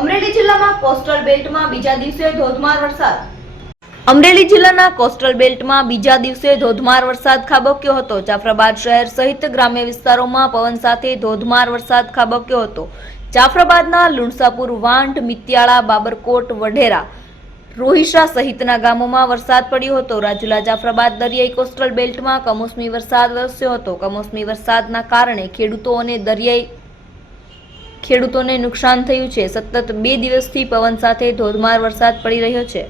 અમરેલી જિલ્લામાં કોસ્ટલ બેલ્ટમાં બીજા દિવસે ધોધમાર વરસાદ. અમરેલી જિલ્લાના કોસ્ટલ બેલ્ટમાં બીજા દિવસે ધોધમાર વરસાદ ખાબક્યો હતો. જાફરાબાદ શહેર સહિત ગ્રામ્ય વિસ્તારોમાં પવન સાથે ધોધમાર વરસાદ ખાબક્યો હતો. જાફરાબાદના લુણસાપુર, વાંઢ, મિત્યાળા, બાબરકોટ, વઢેરા, રોહિશા સહિતના ગામોમાં વરસાદ પડ્યો હતો. રાજુલા જાફરાબાદ દરિયાઈ કોસ્ટલ બેલ્ટમાં કમોસમી વરસાદ વરસ્યો હતો. કમોસમી વરસાદના કારણે ખેડૂતોને નુકસાન થયું છે. સતત 2 દિવસથી પવન સાથે ધોધમાર વરસાદ પડી રહ્યો છે.